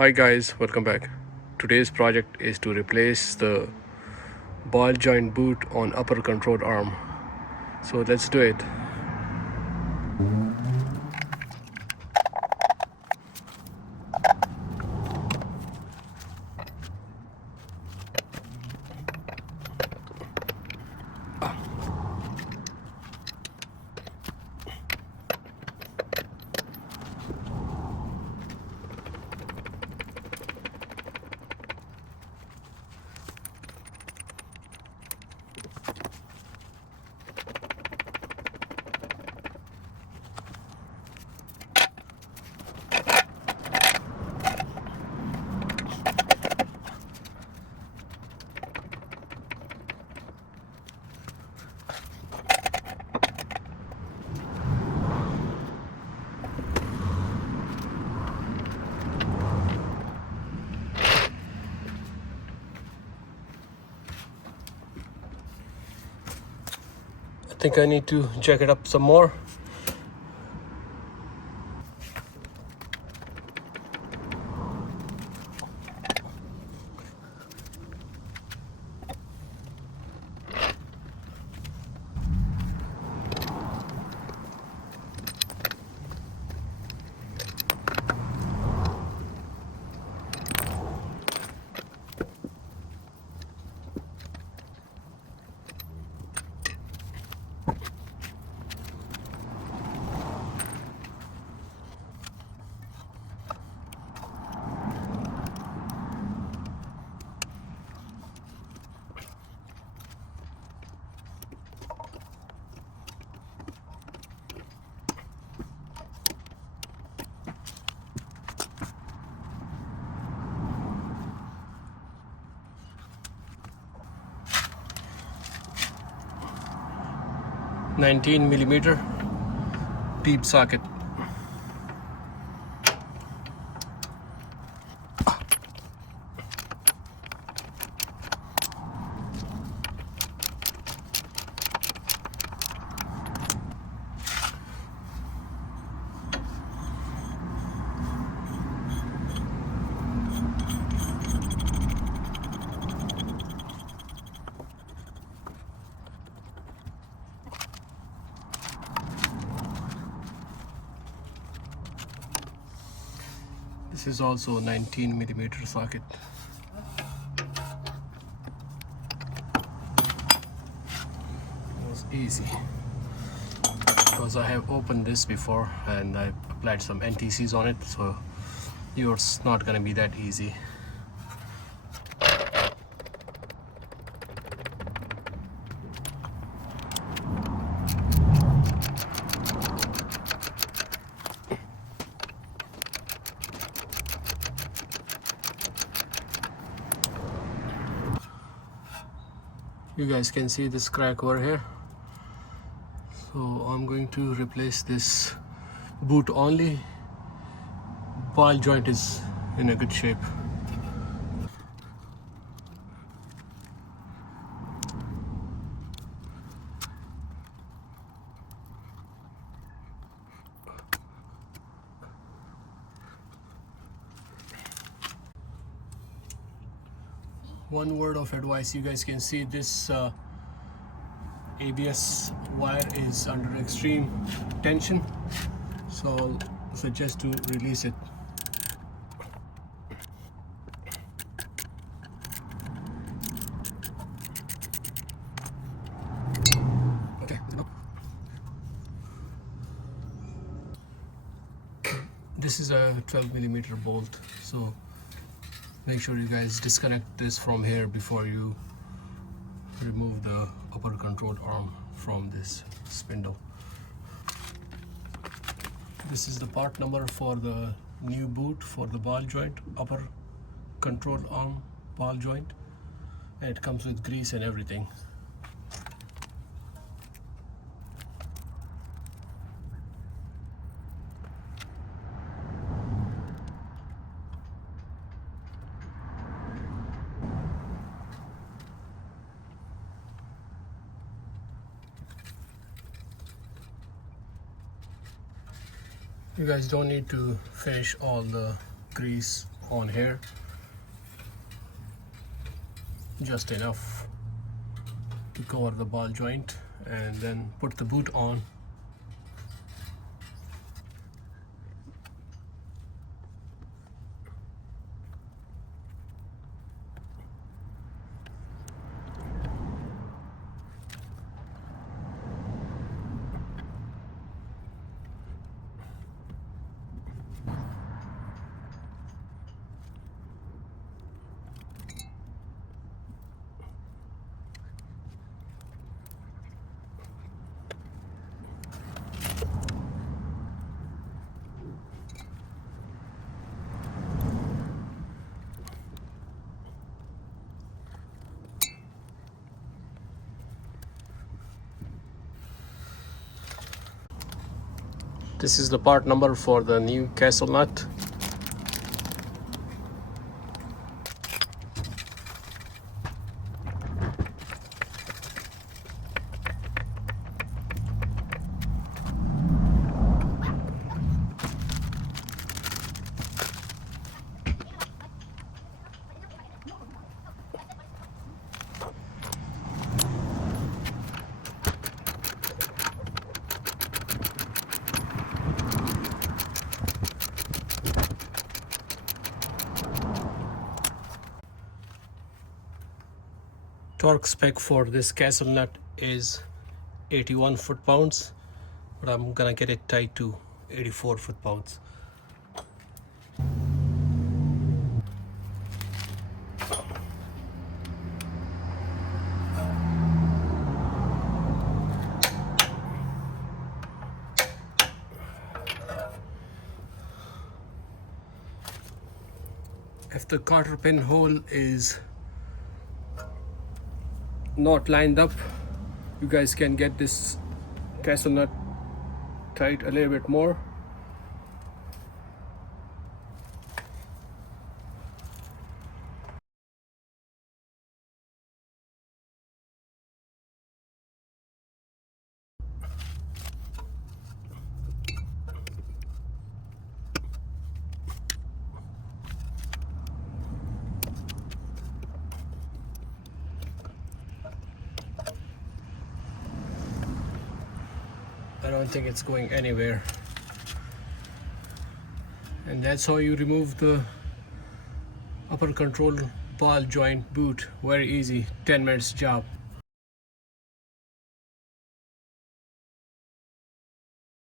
Hi guys, welcome back. Today's project is to replace the ball joint boot on upper control arm. So let's do it. I think I need to jack it up some more. $19mm deep socket. This is also a 19mm socket. It was easy because I have opened this before and I applied some NTCs on it, so yours not gonna be that easy. You guys can see this crack over here, so I'm going to replace this boot only. Ball joint is in a good shape. One word of advice, you guys can see this ABS wire is under extreme tension, so I'll suggest to release it. Okay, no. This is a 12mm bolt, so make sure you guys disconnect this from here before you remove the upper control arm from this spindle. This is the part number for the new boot for the ball joint, upper control arm ball joint, and it comes with grease and everything. You guys don't need to finish all the grease on here, just enough to cover the ball joint, and then put the boot on. This is the part number for the new castle nut. Torque spec for this castle nut is 81 foot-pounds, but I'm gonna get it tied to 84 foot-pounds. If the cotter pin hole is not lined up, you guys can get this castle nut tight a little bit more. I don't think it's going anywhere. And that's how you remove the upper control ball joint boot. Very easy, 10 minutes job.